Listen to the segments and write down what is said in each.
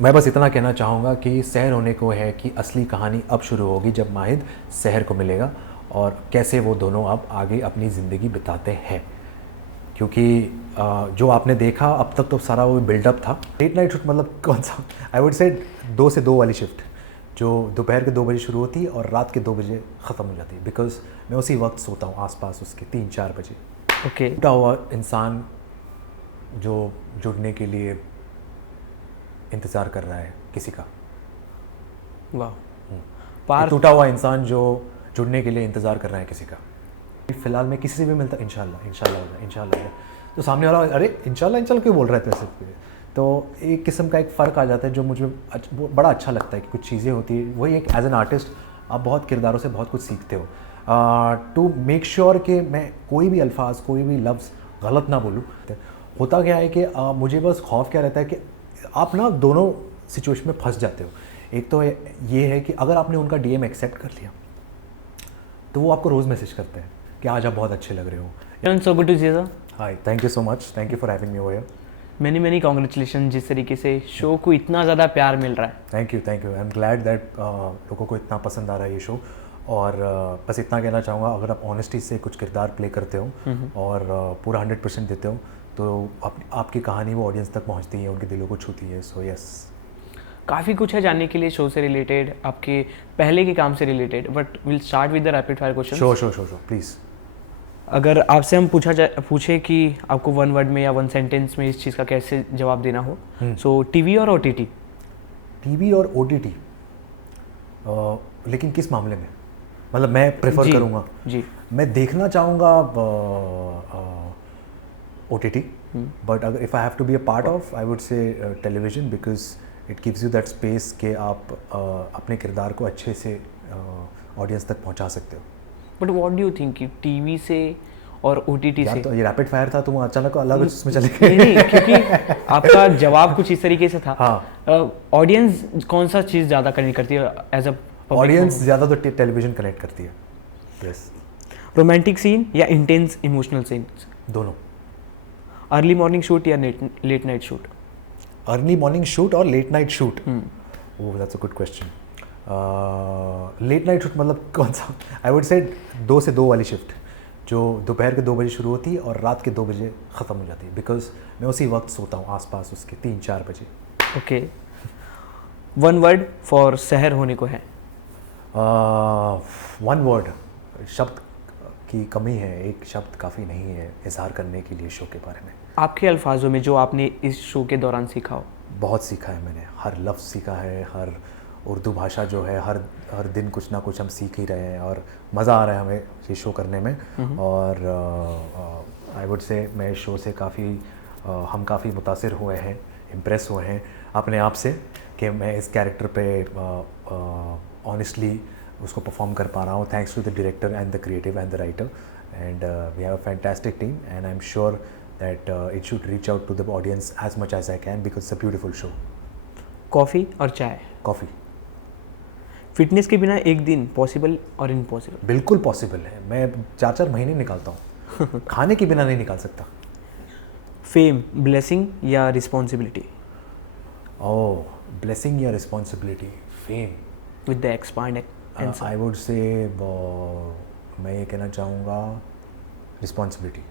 मैं बस इतना कहना चाहूँगा कि सहर होने को है कि असली कहानी अब शुरू होगी जब माहिद सहर को मिलेगा और कैसे वो दोनों अब आगे अपनी ज़िंदगी बिताते हैं। क्योंकि जो आपने देखा अब तक तो सारा वो बिल्डअप था। लेट नाइट शूट मतलब कौन सा, आई वुड से 2 से 2 वाली शिफ्ट जो दोपहर के 2 बजे शुरू होती है और रात के 2 बजे ख़त्म हो जाती है। बिकॉज मैं उसी वक्त सोता हूँ आसपास उसके 3-4 बजे। ओके। टूटा हुआ इंसान जो जुड़ने के लिए इंतज़ार कर रहा है किसी का। वाह। एक पार्थ। टूटा हुआ इंसान जो जुड़ने के लिए इंतज़ार कर रहा है किसी का। फ़िलहाल मैं किसी से भी मिलता इंशाल्लाह इंशाल्लाह होगा इंशाल्लाह होगा, तो सामने वाला अरे इंशाल्लाह इंशाल्लाह क्यों बोल रहा है तेरे से। तो एक किस्म का एक फ़र्क आ जाता है जो मुझे वो बड़ा अच्छा लगता है कि कुछ चीज़ें होती है। वही एक एज एन आर्टिस्ट आप बहुत किरदारों से बहुत कुछ सीखते हो। टू मेक श्योर कि मैं कोई भी अल्फाज कोई भी लफ्ज़ गलत ना बोलूँ। होता क्या है कि मुझे बस खौफ क्या रहता है कि आप ना दोनों सिचुएशन में फंस जाते हो। एक तो ये है कि अगर आपने उनका डीएम एक्सेप्ट कर लिया तो वो आपको रोज़ मैसेज करते हैं कि आज आप बहुत अच्छे लग रहे हो। So good to see sir. Hi, thank you so much, thank you for having me over here. Many congratulation जिस तरीके से शो को इतना ज़्यादा प्यार मिल रहा है। Thank you I am glad that लोगों को इतना पसंद आ रहा है ये शो। और बस इतना कहना चाहूँगा, अगर आप ऑनेस्टी से कुछ किरदार प्ले करते हो और पूरा 100% देते हो तो आपकी कहानी वो ऑडियंस तक पहुँचती है, उनके दिलों को छूती है। सो यस, काफ़ी कुछ है जानने के लिए शो से रिलेटेड, आपके पहले के काम से related, but will start with the rapid fire question. Show please. अगर आपसे हम पूछे कि आपको 1 वर्ड में या 1 सेंटेंस में इस चीज़ का कैसे जवाब देना हो, सो टीवी और ओटीटी। टीवी और ओटीटी, लेकिन किस मामले में? मतलब मैं प्रेफर करूँगा जी, मैं देखना चाहूँगा ओटीटी, बट अगर if I have to be a part of I would say television, because it gives you that space कि आप अपने किरदार को अच्छे से ऑडियंस तक पहुँचा सकते हो। But what do you think कि टीवी से और ओटीटी से? तो ये रैपिड फायर था, तुम अचानक अलग उसमें चले नहीं नहीं, क्योंकि आपका जवाब कुछ इस तरीके से था। हाँ, ऑडियंस कौन सा चीज़ ज़्यादा कनेक्ट करती है एज अ ऑडियंस ज़्यादा तो टेलीविज़न कनेक्ट करती है। यस। रोमांटिक सीन या इंटेंस इमोशनल सीन? दोनों। अर्ली मॉर्निंग शूट या late night shoot? Early morning shoot और late night shoot, oh that's a good question. Late night shoot मतलब कौन सा, आई वुड से 2 से 2 वाली शिफ्ट जो दोपहर के 2 बजे शुरू होती है और रात के 2 बजे ख़त्म हो जाती है। बिकॉज मैं उसी वक्त सोता हूँ आसपास उसके 3-4 बजे। ओके। 1 वर्ड फॉर सहर होने को है? 1 वर्ड, शब्द की कमी है, एक शब्द काफ़ी नहीं है इजहार करने के लिए शो के बारे में। आपके अल्फाजों में जो आपने इस शो के दौरान सीखा हो? बहुत सीखा है मैंने, हर लफ्ज़ सीखा है, हर उर्दू भाषा जो है हर दिन कुछ ना कुछ हम सीख ही रहे हैं और मज़ा आ रहा है हमें ये शो करने में। और आई वुड से मैं इस शो से हम काफ़ी मुतासिर हुए हैं, इम्प्रेस हुए हैं अपने आप से कि मैं इस कैरेक्टर पे ऑनेस्टली उसको परफॉर्म कर पा रहा हूँ, thanks to the director and the creative and the writer. And we have a fantastic team and I am sure that it should reach out to the audience as much as I can because it's a beautiful show. Coffee और चाय? Coffee. Fitness के बिना एक दिन possible और impossible? बिल्कुल possible है, मैं 4-4 महीने निकालता हूँ खाने के बिना नहीं निकाल सकता। फेम ब्लेसिंग या रिस्पॉन्सिबिलिटी? ओह, ब्लेसिंग या responsibility? Fame with the expand answer. I would से मैं ये कहना चाहूँगा रिस्पॉन्सिबिलिटी।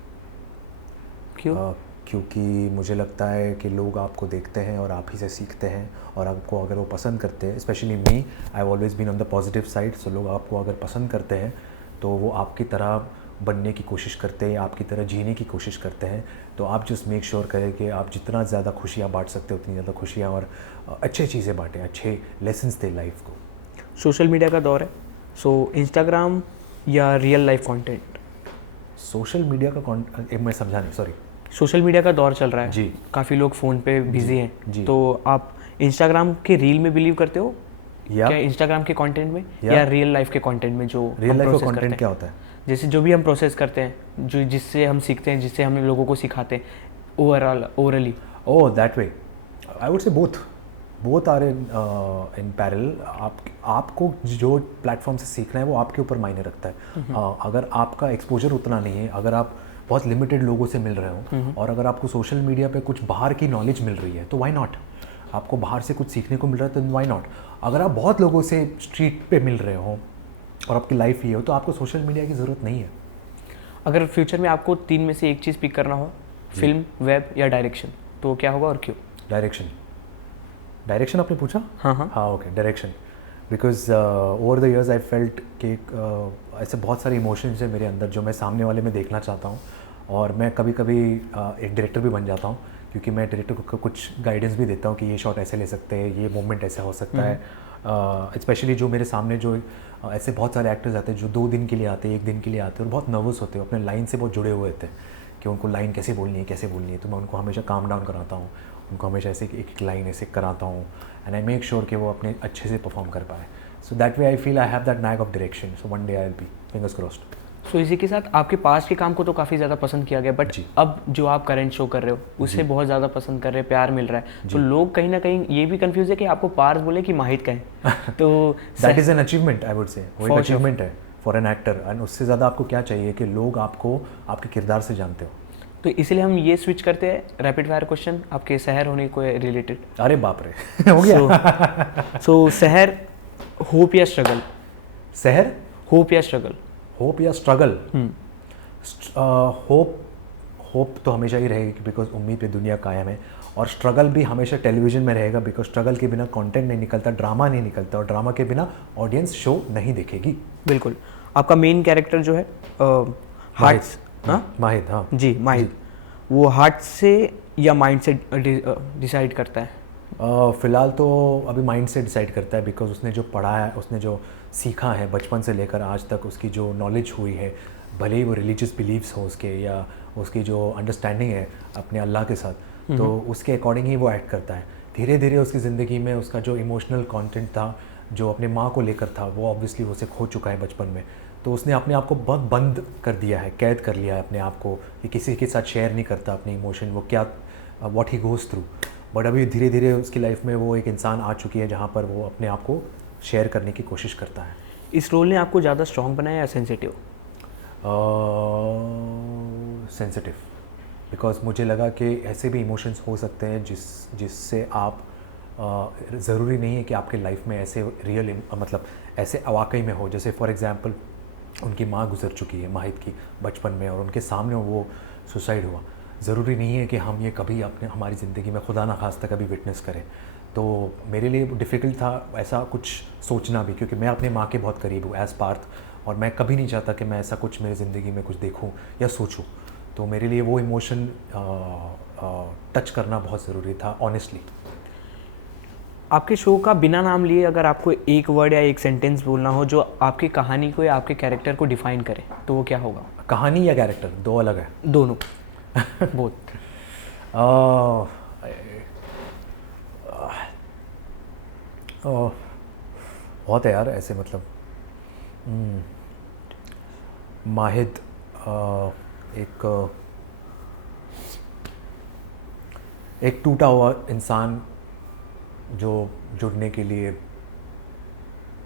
क्यों? क्योंकि मुझे लगता है कि लोग आपको देखते हैं और आप ही से सीखते हैं, और आपको अगर वो पसंद करते हैं, specially me, I have always been on the positive side, so लोग आपको अगर पसंद करते हैं तो वो आपकी तरह बनने की कोशिश करते हैं, आपकी तरह जीने की कोशिश करते हैं। तो आप जस्ट मेक श्योर करें कि आप जितना ज़्यादा खुशियाँ बांट सकते हो उतनी ज़्यादा खुशियाँ और अच्छी चीज़ें बांटें, अच्छे लेसन्स दें लाइफ को। सोशल मीडिया का दौर है, सो इंस्टाग्राम या real life content? Social media का मैं समझा नहीं, सॉरी। सोशल मीडिया का दौर चल रहा है जी। काफ़ी लोग फ़ोन पे बिजी हैं जी। तो आप इंस्टाग्राम के रील में बिलीव करते हो या क्या इंस्टाग्राम के कंटेंट में, या रियल लाइफ के कंटेंट में? जो रियल लाइफ का कंटेंट कंटेंट क्या होता है? जैसे जो भी हम प्रोसेस करते हैं, जो जिससे हम सीखते हैं, जिससे हम लोगों को सिखाते हैं overly. Oh that way, I would say both are in parallel. आपको जो प्लेटफॉर्म से सीखना है वो आपके ऊपर मायने रखता है। अगर आपका एक्सपोजर उतना नहीं है, अगर आप बहुत लिमिटेड लोगों से मिल रहे हो और अगर आपको सोशल मीडिया पे कुछ बाहर की नॉलेज मिल रही है तो व्हाई नॉट। आपको बाहर से कुछ सीखने को मिल रहा है तो वाई नॉट। अगर आप बहुत लोगों से स्ट्रीट पे मिल रहे हो और आपकी लाइफ ये हो तो आपको सोशल मीडिया की ज़रूरत नहीं है। अगर फ्यूचर में आपको 3 में से एक चीज़ पिक करना हो, फिल्म, वेब या डायरेक्शन, तो वो क्या होगा और क्यों? डायरेक्शन आपने पूछा? हाँ। Okay, direction. Because over the years I felt कि ऐसे बहुत सारे इमोशंस हैं मेरे अंदर जो मैं सामने वाले में देखना चाहता हूँ, और मैं कभी कभी एक डायरेक्टर भी बन जाता हूँ, क्योंकि मैं डायरेक्टर को कुछ गाइडेंस भी देता हूँ कि ये शॉट ऐसे ले सकते हैं, ये मोमेंट ऐसा हो सकता है। स्पेशली जो मेरे सामने जो ऐसे बहुत सारे एक्टर्स आते हैं जो 2 दिन के लिए आते हैं, 1 दिन के लिए आते हैं और बहुत नर्वस होते हैं, अपने लाइन से बहुत जुड़े हुए होते हैं कि उनको लाइन कैसे बोलनी है, तो मैं उनको हमेशा काम डाउन कराता हूँ, उनको हमेशा ऐसे एक लाइन ऐसे कराता हूँ, एंड आई मेक श्योर कि वो अपने अच्छे से परफॉर्म कर पाए। So that way I feel I have that knack of direction, so one day I will be, fingers crossed. So इसी के साथ आपके पास के काम को तो काफ़ी ज़्यादा पसंद किया गया, बट जी। अब जो आप करंट शो कर रहे हो उससे बहुत ज़्यादा पसंद कर रहे हैं, प्यार मिल रहा है, तो लोग कहीं ना कहीं ये भी कंफ्यूज है कि आपको पार्स बोले कि माहिद कहें। तो that is an achievement, I would से, वो एक For अचीवमेंट है फॉर एन एक्टर, एंड उससे ज़्यादा आपको क्या चाहिए कि लोग आपको आपके किरदार से जानते हो। तो इसलिए हम ये स्विच करते हैं, रैपिड फायर क्वेश्चन आपके शहर होने को रिलेटेड। अरे बाप रे हो गया। सो शहर, होप या स्ट्रगल? शहर, होप या स्ट्रगल? होप या स्ट्रगल? होप तो हमेशा ही रहेगी बिकॉज उम्मीद पे दुनिया कायम है, और स्ट्रगल भी हमेशा टेलीविजन में रहेगा बिकॉज स्ट्रगल के बिना कंटेंट नहीं निकलता, ड्रामा नहीं निकलता, और ड्रामा के बिना ऑडियंस शो नहीं देखेगी। बिल्कुल। आपका मेन कैरेक्टर जो है हार्ट, माहिद, हाँ जी माहिद, वो हार्ट से या माइंड से डिसाइड करता है? फ़िलहाल तो अभी माइंड से डिसाइड करता है, बिकॉज उसने जो पढ़ा है, उसने जो सीखा है बचपन से लेकर आज तक, उसकी जो नॉलेज हुई है, भले ही वो रिलीजियस बिलीव्स हो उसके, या उसकी जो अंडरस्टैंडिंग है अपने अल्लाह के साथ, तो उसके अकॉर्डिंग ही वो एक्ट करता है। धीरे धीरे उसकी ज़िंदगी में उसका जो इमोशनल कंटेंट था, जो अपने माँ को लेकर था, वो ऑब्वियसली उसे खो चुका है बचपन में, तो उसने अपने आप को बहुत बंद कर दिया है, कैद कर लिया है अपने आप को, कि किसी के साथ शेयर नहीं करता अपने इमोशन, वो क्या what he goes through. But अभी धीरे धीरे उसकी लाइफ में वो एक इंसान आ चुकी है जहाँ पर वो अपने आप को शेयर करने की कोशिश करता है। इस रोल ने आपको ज़्यादा स्ट्रॉन्ग बनाया या सेंसिटिव? सेंसिटिव, बिकॉज मुझे लगा कि ऐसे भी इमोशंस हो सकते हैं जिससे आप ज़रूरी नहीं है कि आपके लाइफ में ऐसे रियल मतलब ऐसे वाकई में हो। जैसे फॉर एग्जांपल उनकी माँ गुजर चुकी है माहिद की बचपन में, और उनके सामने वो सुसाइड हुआ। ज़रूरी नहीं है कि हम ये कभी अपने हमारी ज़िंदगी में खुदा ना खास्ता कभी विटनेस करें। तो मेरे लिए डिफ़िकल्ट था ऐसा कुछ सोचना भी, क्योंकि मैं अपने माँ के बहुत करीब हूँ एज़ पार्थ, और मैं कभी नहीं चाहता कि मैं ऐसा कुछ मेरी ज़िंदगी में कुछ देखूँ या सोचूँ। तो मेरे लिए वो इमोशन टच करना बहुत ज़रूरी था ऑनेस्टली। आपके शो का बिना नाम लिए अगर आपको एक वर्ड या एक सेंटेंस बोलना हो जो आपकी कहानी को या आपके कैरेक्टर को डिफाइन करे, तो वो क्या होगा? कहानी या कैरेक्टर दो अलग है? दोनों बोथ। बहुत है यार ऐसे, मतलब माहिद एक टूटा हुआ इंसान जो जुड़ने के लिए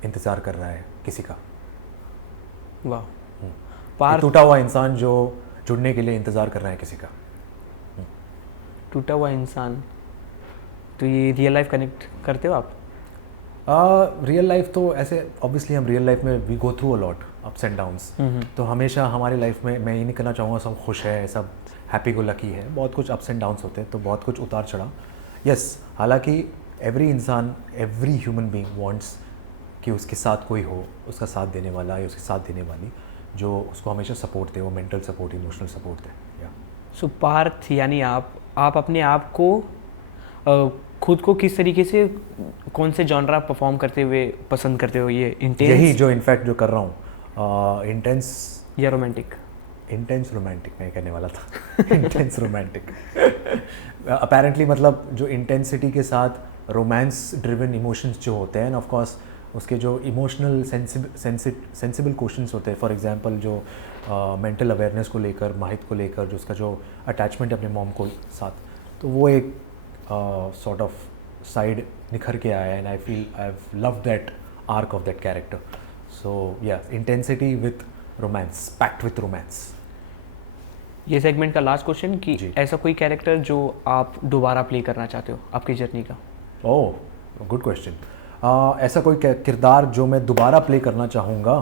इंतज़ार कर रहा है किसी का। वाह। एक पार्थ, टूटा हुआ इंसान जो जुड़ने के लिए इंतज़ार कर रहा है किसी का। टूटा हुआ इंसान, तो ये रियल लाइफ कनेक्ट करते हो आप? रियल लाइफ तो ऐसे ऑब्वियसली हम रियल लाइफ में we go through a lot ups and downs, तो हमेशा हमारी लाइफ में मैं ये नहीं कहना चाहूँगा सब खुश है, सब हैप्पी गो लकी है, बहुत कुछ अप्स एंड डाउन्स होते हैं, तो बहुत कुछ उतार चढ़ाव। यस, हालांकि एवरी इंसान, एवरी ह्यूमन बीइंग वांट्स कि उसके साथ कोई हो, उसका साथ देने वाला या उसके साथ देने वाली, जो उसको हमेशा सपोर्ट दे, वो मेंटल सपोर्ट, इमोशनल सपोर्ट दे। या सो पार्थ यानी आप अपने आप को खुद को किस तरीके से, कौन से जॉनरा परफॉर्म करते हुए पसंद करते हो? ये इंटेंस, यही जो इनफैक्ट जो कर रहा हूँ, इंटेंस या रोमांटिक? इंटेंस रोमांटिक मैं कहने वाला था इंटेंस रोमांटिक अपेरेंटली, मतलब जो इंटेंसिटी के साथ रोमांस ड्रिवन इमोशंस जो होते हैं, ऑफ कोर्स उसके जो इमोशनल सेंसिबल क्वेश्चंस होते हैं, फॉर एग्जांपल जो मेंटल अवेयरनेस को लेकर, माहिद को लेकर, जो उसका जो अटैचमेंट अपने मॉम को साथ, तो वो एक सॉर्ट ऑफ साइड निखर के आया है, and I feel I have loved that arc of that character. So yeah intensity with romance, packed with romance. ये सेगमेंट का लास्ट क्वेश्चन कि जी। ऐसा कोई कैरेक्टर जो आप दोबारा प्ले करना चाहते हो आपकी जर्नी का? Oh good question. ऐसा कोई किरदार जो मैं दोबारा प्ले करना चाहूँगा,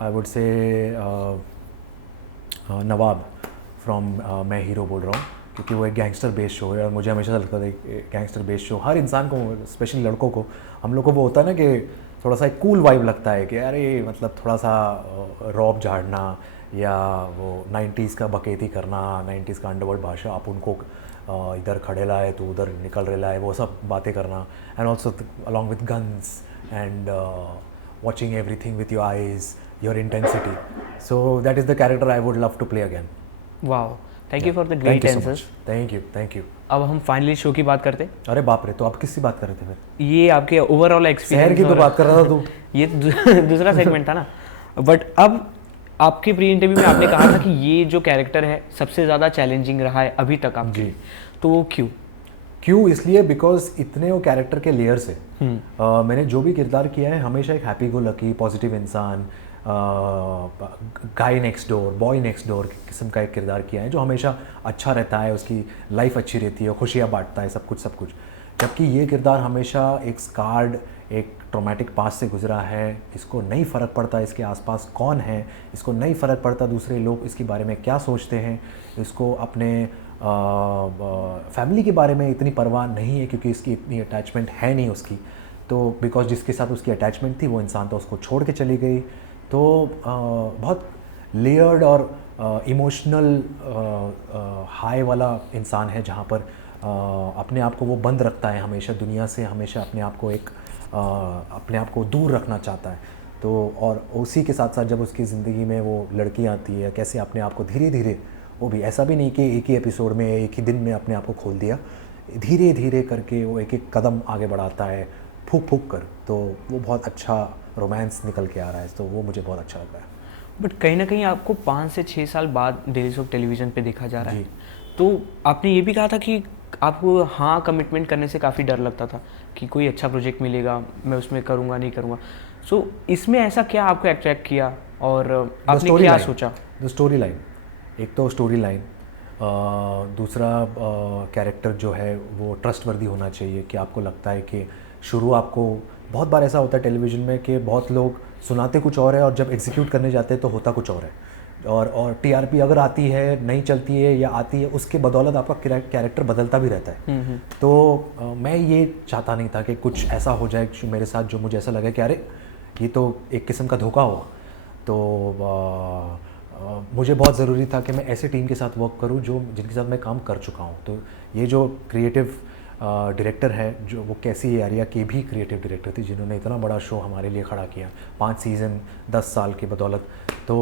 आई वुड से नवाब फ्रॉम मैं हीरो बोल रहा हूँ, क्योंकि वो एक गैंगस्टर बेस्ड शो है और मुझे हमेशा लगता था गैंगस्टर बेस्ड शो हर इंसान को, स्पेशली लड़कों को, हम लोग को वो होता है ना कि थोड़ा सा एक कूल वाइब लगता है कि अरे मतलब थोड़ा सा रॉब झाड़ना या वो 90s का बकैती करना, 90s का अंडरवर्ल्ड भाषा, आप उनको इधर खड़े लाए तो उधर निकल रहे लाए, वो सब बातें करना, and also along with guns and watching everything with your eyes, your intensity. So that is the character I would love to play again. Wow, thank you for the great answers. Thank you. अब हम finally show की बात करते हैं। अरे बाप रे, तो आप किससे बात कर रहे थे फिर? ये आपके ओवरऑल एक्सपीरियंस शहर की तो बात कर रहा था तू। ये दूसरा सेगमेंट था ना। बट अब आपके प्री इंटरव्यू में आपने कहा था कि ये जो कैरेक्टर है सबसे ज़्यादा चैलेंजिंग रहा है अभी तक आपके लिए, तो वो क्यों? इसलिए बिकॉज इतने वो कैरेक्टर के लेयर्स है। मैंने जो भी किरदार किया है हमेशा एक हैप्पी गो लकी पॉजिटिव इंसान, guy next door, boy next door किस्म का एक किरदार किया है जो हमेशा अच्छा रहता है, उसकी लाइफ अच्छी रहती है, खुशियाँ बांटता है, सब कुछ। जबकि ये किरदार हमेशा एक स्कार्ड, एक ट्रॉमेटिक पास से गुजरा है, इसको नहीं फ़र्क पड़ता इसके आसपास कौन है, इसको नहीं फ़र्क पड़ता दूसरे लोग इसके बारे में क्या सोचते हैं, इसको अपने फैमिली के बारे में इतनी परवाह नहीं है क्योंकि इसकी इतनी अटैचमेंट है नहीं उसकी, तो बिकॉज जिसके साथ उसकी अटैचमेंट थी वो इंसान तो उसको छोड़ के चली गई। तो बहुत लेयर्ड और इमोशनल हाई वाला इंसान है जहाँ पर अपने आप को वो बंद रखता है हमेशा दुनिया से, हमेशा अपने आप को दूर रखना चाहता है। तो और उसी के साथ साथ जब उसकी ज़िंदगी में वो लड़की आती है, कैसे अपने आप को धीरे धीरे, वो भी ऐसा भी नहीं कि एक ही एपिसोड में एक ही दिन में अपने आप को खोल दिया, धीरे धीरे करके वो एक एक कदम आगे बढ़ाता है फूक कर, तो वो बहुत अच्छा रोमांस निकल के आ रहा है, तो वो मुझे बहुत अच्छा लग रहा है। बट कहीं ना कहीं आपको 5 से 6 साल बाद डेली सोप टेलीविज़न पे देखा जा रहा है, जी। तो आपने ये भी कहा था कि आपको हाँ कमिटमेंट करने से काफ़ी डर लगता था कि कोई अच्छा प्रोजेक्ट मिलेगा मैं उसमें करूँगा नहीं करूँगा। सो इसमें ऐसा क्या आपको अट्रैक्ट किया और आपने क्या सोचा? द स्टोरी लाइन, एक तो स्टोरी लाइन, दूसरा कैरेक्टर जो है वो ट्रस्टवर्दी होना चाहिए कि आपको लगता है कि शुरू आपको, बहुत बार ऐसा होता है टेलीविज़न में कि बहुत लोग सुनाते कुछ और है और जब एग्जीक्यूट करने जाते हैं तो होता कुछ और है, और टीआरपी अगर आती है, नहीं चलती है या आती है, उसके बदौलत आपका कैरेक्टर बदलता भी रहता है। तो मैं ये चाहता नहीं था कि कुछ ऐसा हो जाए मेरे साथ जो मुझे ऐसा लगे कि अरे ये तो एक किस्म का धोखा हुआ। तो मुझे बहुत ज़रूरी था कि मैं ऐसे टीम के साथ वर्क करूं जिनके साथ मैं काम कर चुका हूं। तो ये जो क्रिएटिव डायरेक्टर है, जो वो कैसी एरिया के भी क्रिएटिव डायरेक्टर थी जिन्होंने इतना बड़ा शो हमारे लिए खड़ा किया 5 सीज़न 10 साल के बदौलत। तो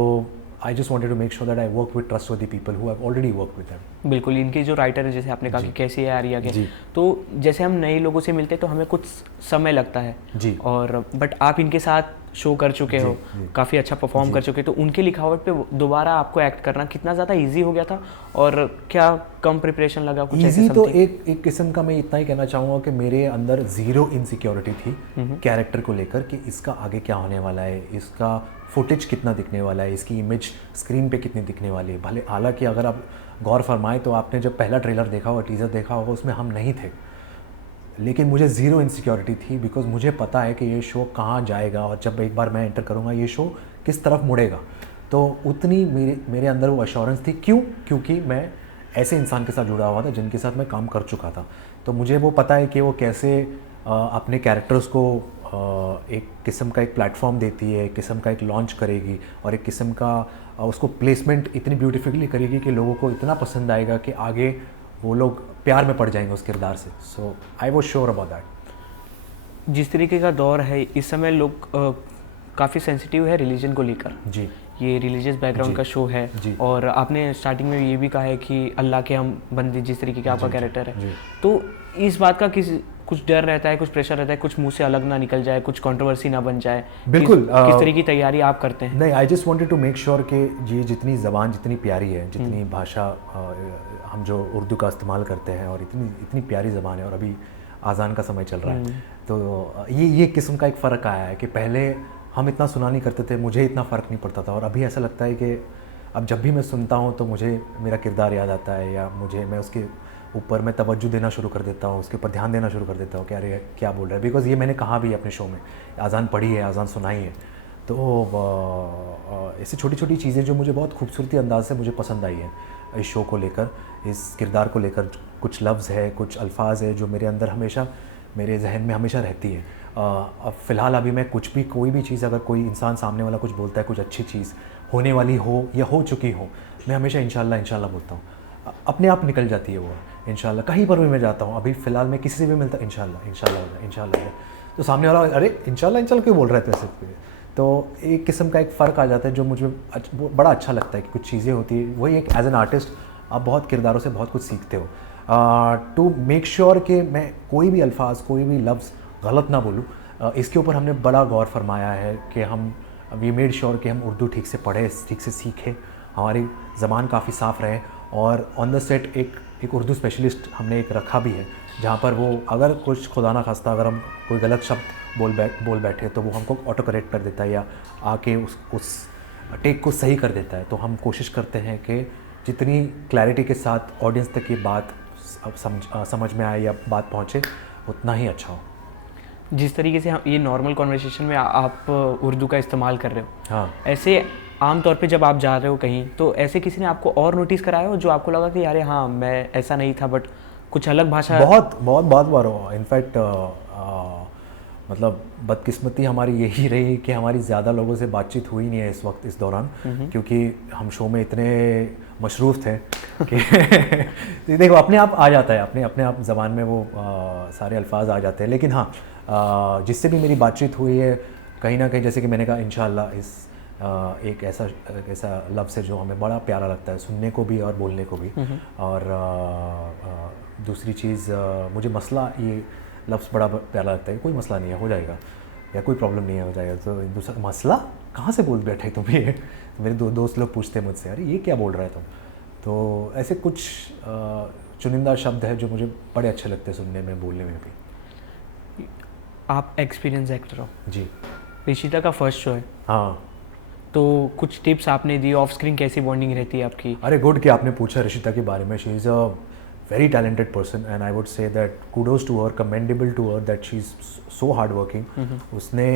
I just wanted to make sure that I work with trustworthy people who have already work with them. बिल्कुल, इनके जो राइटर है जैसे आपने कहा कि कैसी है एरिया के, तो जैसे हम नए लोगों से मिलते हैं तो हमें कुछ समय लगता है जी, और बट आप इनके साथ शो कर चुके हो, काफ़ी अच्छा परफॉर्म कर चुके, तो उनके लिखावट पे दोबारा आपको एक्ट करना कितना ज़्यादा इजी हो गया था और क्या कम प्रिपरेशन लगा? कुछ इजी तो एक किस्म का मैं इतना ही कहना चाहूँगा कि मेरे अंदर ज़ीरो इनसिक्योरिटी थी कैरेक्टर को लेकर कि इसका आगे क्या होने वाला है, इसका फुटेज कितना दिखने वाला है, इसकी इमेज स्क्रीन पे कितनी दिखने वाली है। भले हालांकि अगर आप गौर फरमाएं तो आपने जब पहला ट्रेलर देखा होगा, टीज़र देखा होगा, उसमें हम नहीं थे, लेकिन मुझे ज़ीरो इनसिक्योरिटी थी बिकॉज मुझे पता है कि ये शो कहाँ जाएगा और जब एक बार मैं एंटर करूँगा ये शो किस तरफ मुड़ेगा। तो उतनी मेरे अंदर वो एश्योरेंस थी। क्योंकि मैं ऐसे इंसान के साथ जुड़ा हुआ था जिनके साथ मैं काम कर चुका था, तो मुझे वो पता है कि वो कैसे अपने कैरेक्टर्स को एक किस्म का एक प्लेटफॉर्म देती है, एक किस्म का एक लॉन्च करेगी और एक किस्म का उसको प्लेसमेंट इतनी ब्यूटीफुली करेगी कि लोगों को इतना पसंद आएगा कि आगे वो लोग प्यार में पड़ जाएंगे उस किरदार से। So I was sure about that. जिस तरीके का दौर है इस समय, लोग काफ़ी सेंसिटिव है रिलीजन को लेकर। जी, ये रिलीजियस बैकग्राउंड का शो है जी, और आपने स्टार्टिंग में ये भी कहा है कि अल्लाह के हम बंदे, जिस तरीके का आपका कैरेक्टर है, तो इस बात का कुछ डर रहता है, कुछ प्रेशर रहता है, कुछ मुंह से अलग ना निकल जाए, कुछ कंट्रोवर्सी ना बन जाए? बिल्कुल। किस तरीके की तैयारी आप करते हैं? नहीं, I just wanted to make sure कि ये जितनी ज़बान जितनी प्यारी है, जितनी भाषा हम जो उर्दू का इस्तेमाल करते हैं और इतनी प्यारी ज़बान है, और अभी आज़ान का समय चल रहा है, तो ये किस्म का एक फ़र्क आया है कि पहले हम इतना सुना नहीं करते थे, मुझे इतना फ़र्क नहीं पड़ता था, और अभी ऐसा लगता है कि अब जब भी मैं सुनता हूँ तो मुझे मेरा किरदार याद आता है, या मैं उसके ऊपर मैं तवज्जो देना शुरू कर देता हूँ, उसके ऊपर ध्यान देना शुरू कर देता हूँ कि अरे क्या बोल रहा है। बिकॉज़ ये मैंने कहा भी है अपने शो में, आज़ान पढ़ी है, आज़ान सुनाई है। तो ऐसी छोटी छोटी चीज़ें जो मुझे बहुत खूबसूरती अंदाज से मुझे पसंद आई है इस शो को लेकर, इस किरदार को लेकर। कुछ लफ्ज़ है, कुछ अल्फाज है जो मेरे अंदर हमेशा, मेरे जहन में हमेशा रहती है। अब फ़िलहाल अभी मैं कुछ भी, कोई भी चीज़, अगर कोई इंसान सामने वाला कुछ बोलता है, कुछ अच्छी चीज़ होने वाली हो या हो चुकी हो, मैं हमेशा इंशाल्लाह इंशाल्लाह बोलता हूँ। अपने आप निकल जाती है वो इंशाल्लाह। कहीं पर भी मैं जाता हूँ, अभी फ़िलहाल मैं किसी से भी मिलता, इंशाल्लाह इंशाल्लाह होगा, इंशाल्लाह होगा। तो सामने वाला, अरे इंशाल्लाह इंशाल्लाह क्यों बोल रहा है वैसे। तो एक किस्म का एक फ़र्क आ जाता है जो मुझे बड़ा अच्छा लगता है कि कुछ चीज़ें होती है। वही एक एज एन आर्टिस्ट आप बहुत किरदारों से बहुत कुछ सीखते हो। टू मेक श्योर कि मैं कोई भी अल्फाज, कोई भी लफ्ज़ गलत ना बोलूँ, इसके ऊपर हमने बड़ा गौर फरमाया है कि हम वी मेड श्योर कि हम उर्दू ठीक से पढ़ें, ठीक से सीखें, हमारी ज़बान काफ़ी साफ़ रहे। और ऑन द सेट एक उर्दू स्पेशलिस्ट हमने एक रखा भी है, जहाँ पर वो अगर कुछ खुदा ना खास्ता अगर हम कोई गलत शब्द बोल बैठे तो वो हमको ऑटो करेक्ट कर देता है, या आके उस टेक को सही कर देता है। तो हम कोशिश करते हैं कि जितनी क्लैरिटी के साथ ऑडियंस तक ये बात समझ में आए या बात पहुँचे, उतना ही अच्छा हो। जिस तरीके से हम ये नॉर्मल कॉन्वर्सेशन में आप उर्दू का इस्तेमाल कर रहे हो, हाँ, ऐसे आम तौर पे जब आप जा रहे हो कहीं, तो ऐसे किसी ने आपको और नोटिस कराया हो जो आपको लगा कि यार हाँ मैं ऐसा नहीं था बट कुछ अलग भाषा? बहुत बार हो। इनफैक्ट मतलब बदकिस्मती हमारी यही रही कि हमारी ज़्यादा लोगों से बातचीत हुई नहीं है इस वक्त, इस दौरान, क्योंकि हम शो में इतने मशरूफ़ थे कि देखो अपने आप आ जाता है, अपने आप ज़बान में वो सारे अल्फाज आ जाते हैं। लेकिन हाँ, जिससे भी मेरी बातचीत हुई है, कहीं ना कहीं जैसे कि मैंने कहा इंशाल्लाह, इस एक ऐसा लफ्ज़ है जो हमें बड़ा प्यारा लगता है सुनने को भी और बोलने को भी। और दूसरी चीज़, मुझे मसला, ये लफ्ज़ बड़ा प्यारा लगता है। कोई मसला नहीं है, हो जाएगा, या कोई प्रॉब्लम नहीं है, हो जाएगा। तो दूसरा मसला कहाँ से बोल बैठे तुम ये? मेरे दोस्त लोग पूछते हैं मुझसे, अरे ये क्या बोल रहा है तुम? तो ऐसे कुछ चुनिंदा शब्द है जो मुझे बड़े अच्छे लगते हैं सुनने में, बोलने में भी। आप एक्सपीरियंस एक्टर हो जी। ऋषिता का फर्स्ट शो है, हाँ, तो कुछ टिप्स आपने दी, ऑफ स्क्रीन कैसी बॉन्डिंग रहती है आपकी? अरे गुड कि आपने पूछा ऋषिता के बारे में। She is a very talented person and I would say that kudos to her, commendable to her that she is so hard working. उसने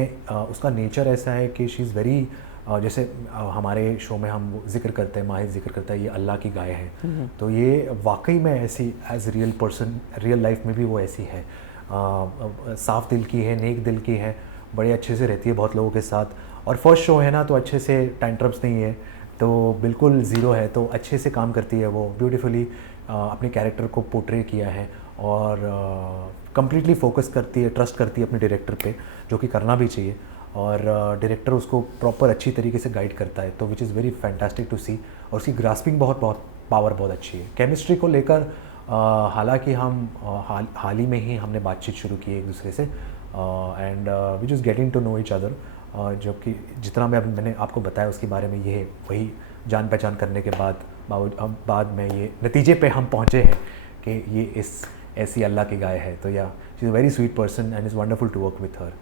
उसका नेचर ऐसा है कि शी इज़ वेरी, जैसे हमारे शो में हम जिक्र करते हैं, माहिर जिक्र करता है ये अल्लाह की गाय है, तो ये वाकई में ऐसी as real person, real life में भी वो ऐसी है। साफ़ दिल की है, नेक दिल की है, बड़े अच्छे से रहती है बहुत लोगों के साथ। और फर्स्ट शो है ना, तो अच्छे से टैंट्रम्स नहीं है, तो बिल्कुल ज़ीरो है, तो अच्छे से काम करती है वो। ब्यूटीफुली अपने कैरेक्टर को पोर्ट्रे किया है और कम्प्लीटली फोकस करती है, ट्रस्ट करती है अपने डायरेक्टर पे, जो कि करना भी चाहिए। और डायरेक्टर उसको प्रॉपर अच्छी तरीके से गाइड करता है, तो which is very fantastic to see. और उसकी ग्रास्पिंग बहुत पावर बहुत अच्छी है। केमिस्ट्री को लेकर हालांकि हम हाल ही में ही हमने बातचीत शुरू की है एक दूसरे से, and which is getting to know each other, जो कि जितना मैंने आपको बताया उसके बारे में, ये वही जान पहचान करने के बाद में ये नतीजे पे हम पहुँचे हैं कि ये ऐसी अल्लाह की गाय है। तो yeah she is a very sweet person and is wonderful to work with her.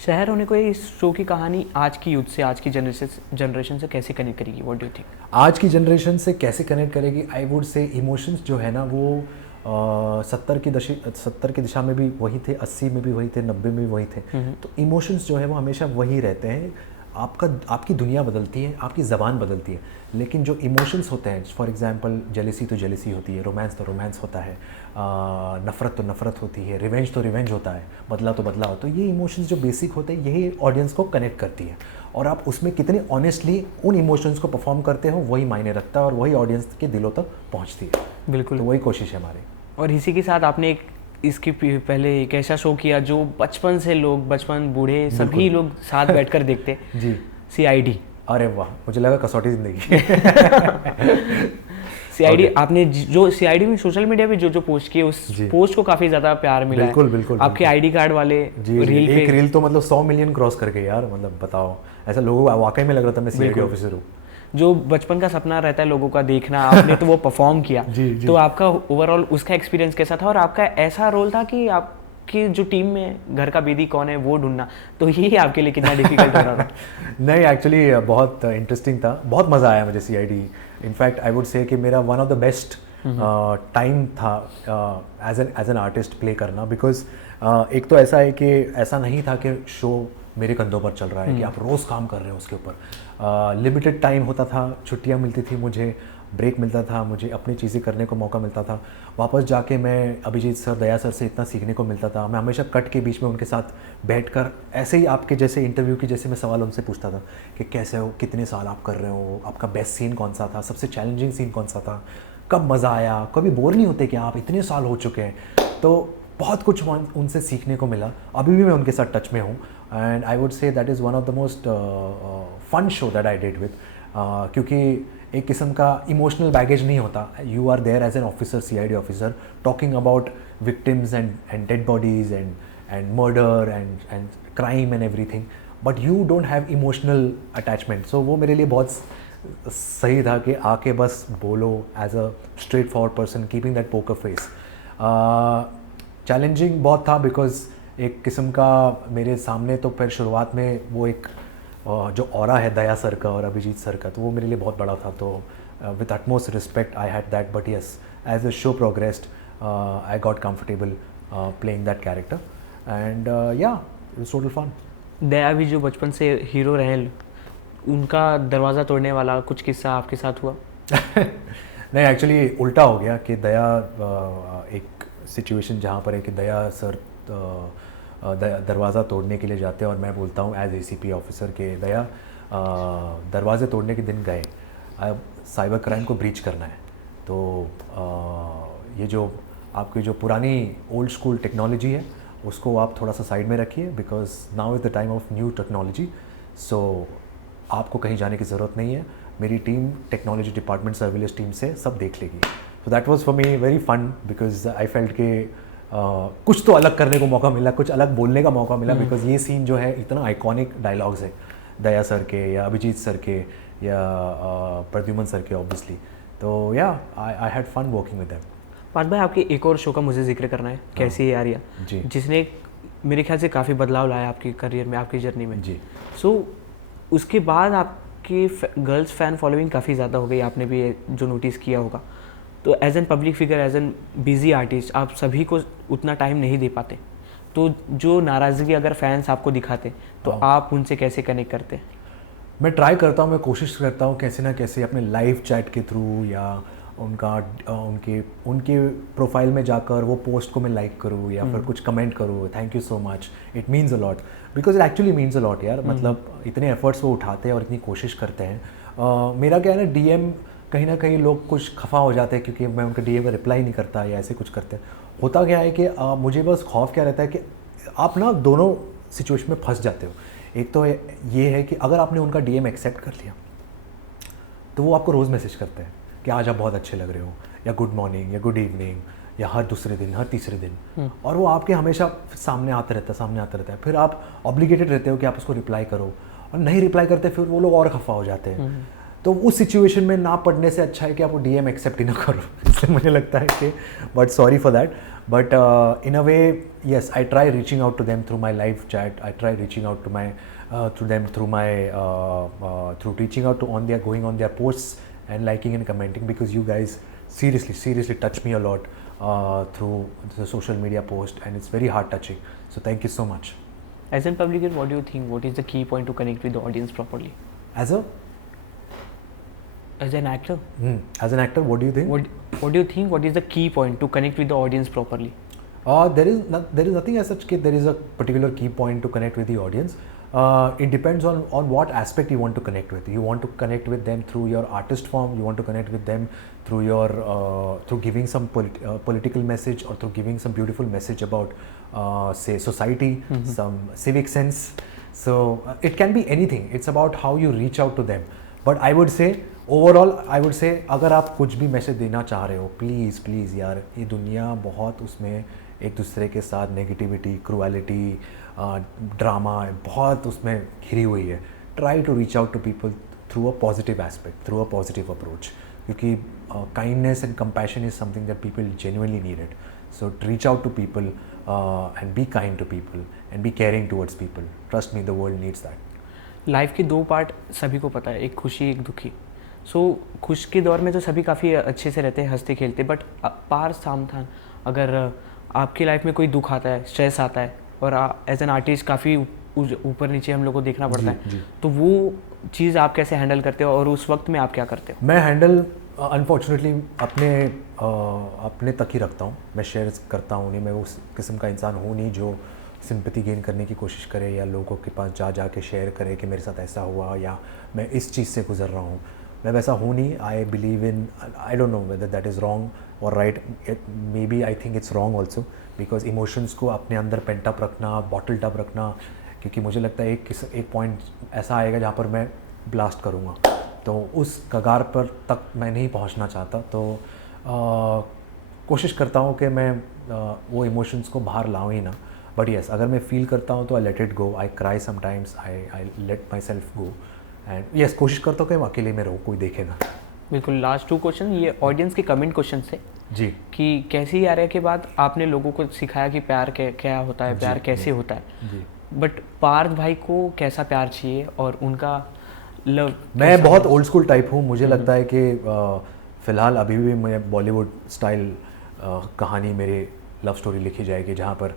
शहर होने को इस शो की कहानी आज की यूथ से, आज की जनरेशन से कैसे कनेक्ट करेगी? What do you think? आज की जनरेशन से कैसे कनेक्ट करेगी? आई वुड से इमोशंस जो है ना, वो 70 की दिशा में भी वही थे, 80 में भी वही थे, 90 में भी वही थे। तो इमोशंस जो है वो हमेशा वही रहते हैं। आपकी दुनिया बदलती है, आपकी ज़बान बदलती है, लेकिन जो इमोशंस होते हैं, फॉर एग्जांपल जेलेसी तो जेलेसी होती है, रोमांस तो रोमांस होता है, नफ़रत तो नफ़रत होती है, रिवेंज तो रिवेंज होता है, बदला तो बदला हो। तो ये इमोशंस जो बेसिक होते हैं, यही ऑडियंस को कनेक्ट करती है। और आप उसमें कितने ऑनेस्टली उन इमोशंस को परफॉर्म करते हो, वही मायने रखता है और वही ऑडियंस के दिलों तक पहुँचती है। बिल्कुल, तो वही कोशिश है हमारी। और इसी के साथ आपने इसकी पहले एक ऐसा शो किया जो बचपन बूढ़े सभी लोग साथ बैठकर देखते जी, CID। अरे वाह, मुझे लगा कसौटी ज़िंदगी। CID आपने जो CID में सोशल मीडिया पे जो पोस्ट किए, उस पोस्ट को काफ़ी ज़्यादा प्यार मिला है। बिल्कुल आपके ID कार्ड वाले रील पे, एक रील तो मतलब 100 मिलियन क्रॉस कर गई यार। मतलब बताओ, ऐसा लोगों को वाकई में लग रहा था मैं CID ऑफिसर हूँ। जो बचपन का सपना रहता है लोगों का देखना, आपने तो वो परफॉर्म किया। जी। तो आपका ओवरऑल उसका एक्सपीरियंस कैसा था? और आपका ऐसा रोल था कि आप आपकी जो टीम में घर का बेदी कौन है वो ढूंढना, तो ये आपके लिए कितना डिफिकल्ट हो रहा था? नहीं, एक्चुअली बहुत इंटरेस्टिंग था, बहुत मज़ा आया मुझे CID। इनफैक्ट आई वुड से कि मेरा one of the best time था एज एन आर्टिस्ट प्ले करना, बिकॉज एक तो ऐसा है कि ऐसा नहीं था कि शो मेरे कंधों पर चल रहा है कि आप रोज़ काम कर रहे हो उसके ऊपर। लिमिटेड टाइम होता था, छुट्टियां मिलती थी मुझे, ब्रेक मिलता था, मुझे अपनी चीज़ें करने को मौका मिलता था। वापस जाके मैं अभिजीत सर, दया सर से इतना सीखने को मिलता था। मैं हमेशा कट के बीच में उनके साथ बैठकर ऐसे ही आपके जैसे इंटरव्यू की जैसे मैं सवाल उनसे पूछता था कि कैसे हो, कितने साल आप कर रहे हो, आपका बेस्ट सीन कौन सा था, सबसे चैलेंजिंग सीन कौन सा था, कब मज़ा आया, कभी बोर नहीं होते कि आप इतने साल हो चुके हैं। तो बहुत कुछ उनसे सीखने को मिला। अभी भी मैं उनके साथ टच में हूँ and I would say that is one of the most fun show that I did with, क्योंकि एक किस्म का इमोशनल बैगेज नहीं होता। You are there as an officer, CID officer, talking about victims and dead bodies and murder and crime and everything, but you don't have emotional attachment. So वो मेरे लिए बहुत सही था कि आके बस बोलो as a straightforward person, keeping that poker face. Challenging बहुत था बिकॉज एक किस्म का मेरे सामने तो फिर शुरुआत में वो एक जो ऑरा है दया सर का और अभिजीत सर का, तो वो मेरे लिए बहुत बड़ा था। तो with utmost respect I had that, but yes as the show progressed I got comfortable playing that character and yeah it was total fun. Daya भी जो बचपन से हीरो रहे, उनका दरवाज़ा तोड़ने वाला कुछ किस्सा आपके साथ हुआ? नहीं, एक्चुअली उल्टा हो गया कि दया एक सिचुएशन जहाँ पर है कि दया सर दरवाज़ा तोड़ने के लिए जाते हैं और मैं बोलता हूँ एज ACP ऑफिसर के दया दरवाजे तोड़ने के दिन गए, अब साइबर क्राइम को ब्रीच करना है। तो ये जो आपकी जो पुरानी ओल्ड स्कूल टेक्नोलॉजी है उसको आप थोड़ा सा साइड में रखिए, because now is the time of new technology. So आपको कहीं जाने की ज़रूरत नहीं है, मेरी team technology department surveillance team से सब देख लेगी। So that was for me very fun because I felt के कुछ तो अलग करने को मौका मिला, कुछ अलग बोलने का मौका मिला, बिकॉज ये सीन जो है इतना आइकॉनिक डायलॉग्स है दया सर के या अभिजीत सर के या प्रद्युमन सर के ऑब्वियसली। तो yeah I had fun working with them. Parth भाई, आपके एक और शो का मुझे जिक्र करना है, कैसी है यारियां, जी जिसने मेरे ख्याल से काफ़ी बदलाव लाया आपके करियर में, आपकी जर्नी में। जी। सो उसके बाद आपकी गर्ल्स फ़ैन फॉलोइंग काफ़ी ज़्यादा हो गई, आपने भी जो नोटिस किया होगा। तो as an public figure, as an busy artist, आप सभी को उतना टाइम नहीं दे पाते, तो जो नाराज़गी अगर फैंस आपको दिखाते तो आप उनसे कैसे कनेक्ट करते? मैं ट्राई करता हूँ, मैं कोशिश करता हूँ कैसे ना कैसे अपने लाइव चैट के थ्रू या उनका उनके प्रोफाइल में जाकर वो पोस्ट को मैं लाइक करूँ या फिर कुछ कमेंट करूँ, thank you so much, it means a lot, because it actually means a lot यार। मतलब इतने एफर्ट्स वो उठाते हैं और इतनी कोशिश करते हैं। मेरा क्या है ना, DM कहीं ना कहीं लोग कुछ खफा हो जाते हैं क्योंकि मैं उनके DM का रिप्लाई नहीं करता या ऐसे कुछ करते हैं। होता क्या है कि मुझे बस खौफ क्या रहता है कि आप ना दोनों सिचुएशन में फंस जाते हो। एक तो ये है कि अगर आपने उनका DM एक्सेप्ट कर लिया तो वो आपको रोज़ मैसेज करते हैं कि आज आप बहुत अच्छे लग रहे हो, या गुड मॉर्निंग या गुड इवनिंग, या हर दूसरे दिन, हर तीसरे दिन, और वो आपके हमेशा सामने आता रहता है। फिर आप ऑब्लिगेटेड रहते हो कि आप उसको रिप्लाई करो, और नहीं रिप्लाई करते फिर वो लोग और खफा हो जाते हैं। तो उस सिचुएशन में ना पढ़ने से अच्छा है कि आप वो DM एक्सेप्ट ही ना करो। इसलिए मुझे लगता है कि but sorry for that, but in a way yes, I try reaching out to them through my live chat. I try reaching out to my to them through my through reaching out to going on their posts and liking and commenting, because you guys seriously touch me a lot through the social media post, and it's very heart touching. So thank you so much. As in public, what do you think? What is the key point to connect with the audience properly? As an actor? As an actor, what do you think? What do you think? What is the key point to connect with the audience properly? There is nothing as such. There is a particular key point to connect with the audience. It depends on what aspect you want to connect with. You want to connect with them through your artist form. You want to connect with them through your through giving some political message, or through giving some beautiful message about say society, some civic sense. So it can be anything. It's about how you reach out to them. But I would say overall I would से अगर आप कुछ भी message देना चाह रहे हो, please यार, ये दुनिया बहुत उसमें एक दूसरे के साथ नेगेटिविटी, क्रूअलिटी, ड्रामा बहुत उसमें घिरी हुई है। Try to reach out to people through a positive aspect, through a positive approach, क्योंकि kindness and compassion is something that people genuinely need it. So reach out to people and be kind to people and be caring towards people. Trust me, the world needs that. Life के दो part सभी को पता है, एक खुशी एक दुखी. सो खुश के दौर में तो सभी काफ़ी अच्छे से रहते हैं, हंसते खेलते, बट पार सामथान अगर आपकी लाइफ में कोई दुख आता है, स्ट्रेस आता है और एज एन आर्टिस्ट काफ़ी ऊपर नीचे हम लोग को देखना पड़ता है, तो वो चीज़ आप कैसे हैंडल करते हो और उस वक्त में आप क्या करते हो? मैं हैंडल अनफॉर्चुनेटली अपने तक ही रखता हूँ. मैं शेयर करता हूँ नहीं. मैं उस किस्म का इंसान हूँ नहीं जो सिंपैथी गेन करने की कोशिश करे या लोगों के पास जा के शेयर करे कि मेरे साथ ऐसा हुआ या मैं इस चीज़ से गुजर रहा हूँ. मैं वैसा हूँ नहीं. I believe in, I don't know whether that is wrong और right. Maybe I think it's wrong also, because emotions को अपने अंदर पेंट अप रखना, बॉटल्ड अप रखना, क्योंकि मुझे लगता है एक पॉइंट ऐसा आएगा जहाँ पर मैं ब्लास्ट करूँगा. तो उस कगार पर तक मैं नहीं पहुँचना चाहता. तो कोशिश करता हूँ कि मैं वो इमोशंस को बाहर लाऊँ ही ना. बट येस, अगर मैं फील करता हूँ तो I let it go. I cry sometimes, I let my self go. And yes, कोशिश करता हूँ कि मैं अकेले में रहूँ, कोई देखे ना. बिल्कुल. लास्ट 2 क्वेश्चन, ये ऑडियंस के कमेंट क्वेश्चन से जी. कि कैसी आ रहे के बाद आपने लोगों को सिखाया कि प्यार क्या होता है, प्यार कैसे होता है, जी. बट पार्थ भाई को कैसा प्यार चाहिए और उनका लव? मैं बहुत ओल्ड स्कूल टाइप हूँ. मुझे लगता है कि फ़िलहाल अभी भी मैं बॉलीवुड स्टाइल कहानी, मेरी लव स्टोरी लिखी जाएगी जहाँ पर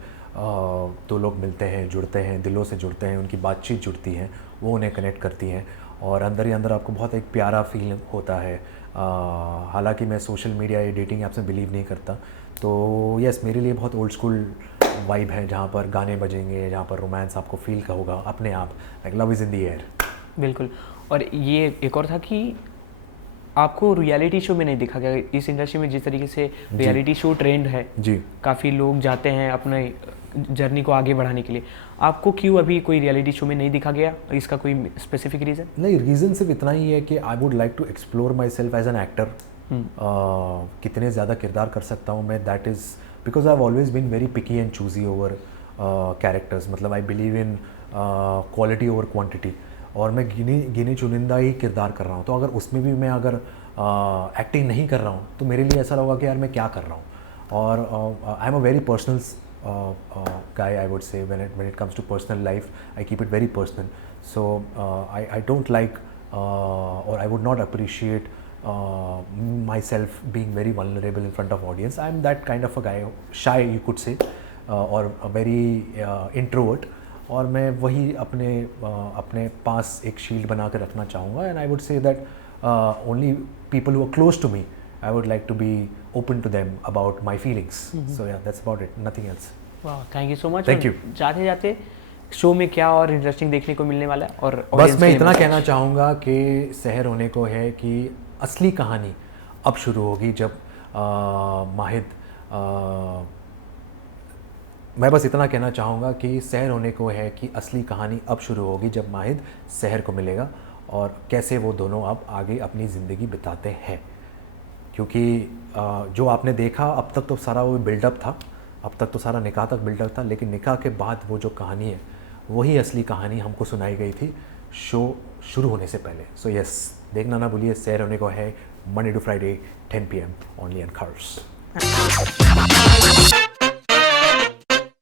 दो लोग मिलते हैं, जुड़ते हैं, दिलों से जुड़ते हैं, उनकी बातचीत जुड़ती हैं, वो उन्हें कनेक्ट करती हैं और अंदर ही अंदर आपको बहुत एक प्यारा फील होता है. हालांकि मैं सोशल मीडिया या डेटिंग ऐप से बिलीव नहीं करता. तो यस, मेरे लिए बहुत ओल्ड स्कूल वाइब है जहाँ पर गाने बजेंगे, जहाँ पर रोमांस आपको फील का होगा अपने आप, like love is in the air. बिल्कुल. और ये एक और था कि आपको रियलिटी शो में नहीं दिखा गया. इस इंडस्ट्री में जिस तरीके से रियलिटी शो ट्रेंड है जी, काफ़ी लोग जाते हैं अपने जर्नी को आगे बढ़ाने के लिए, आपको क्यों अभी कोई रियलिटी शो में नहीं दिखा गया? इसका कोई स्पेसिफिक रीज़न? नहीं, रीज़न सिर्फ इतना ही है कि I would like to explore myself as an actor. कितने ज़्यादा किरदार कर सकता हूँ मैं, that is because I have always been very picky and choosy over characters. मतलब I believe in quality over quantity और मैं गिने चुनिंदा ही किरदार कर रहा हूँ. तो अगर उसमें भी मैं अगर एक्टिंग नहीं कर रहा हूँ तो मेरे लिए ऐसा लगा कि यार मैं क्या कर रहा हूँ. और I am a very personal guy, I would say. When it comes to personal life, I keep it very personal. So I don't like or I would not appreciate myself being very vulnerable in front of audience. I'm that kind of a guy, shy you could say, or a very introvert. और मैं वही अपने पास एक shield बना कर रखना चाहूँगा. And I would say that only people who are close to me, I would like to be open to them about my feelings. So yeah, that's about it. Nothing else. वाह, thank you so much. Thank you. जाते जाते show में क्या और interesting देखने को मिलने वाला है? और बस मैं इतना कहना चाहूँगा कि सहर होने को है कि असली कहानी अब शुरू होगी जब माहिद मैं बस इतना कहना चाहूँगा कि सहर होने को है कि असली कहानी अब शुरू होगी जब माहिद सहर को मिलेगा और कैसे वो दोनों अब आगे अपनी ज़िंदगी बिताते हैं. क्योंकि जो आपने देखा अब तक तो सारा वो बिल्डअप था, अब तक तो सारा निकाह तक बिल्डअप था, लेकिन निकाह के बाद वो जो कहानी है वही असली कहानी हमको सुनाई गई थी शो शुरू होने से पहले. सो यस, देखना ना भूलिए. सहर होने को है Monday to Friday 10 PM only on Cars.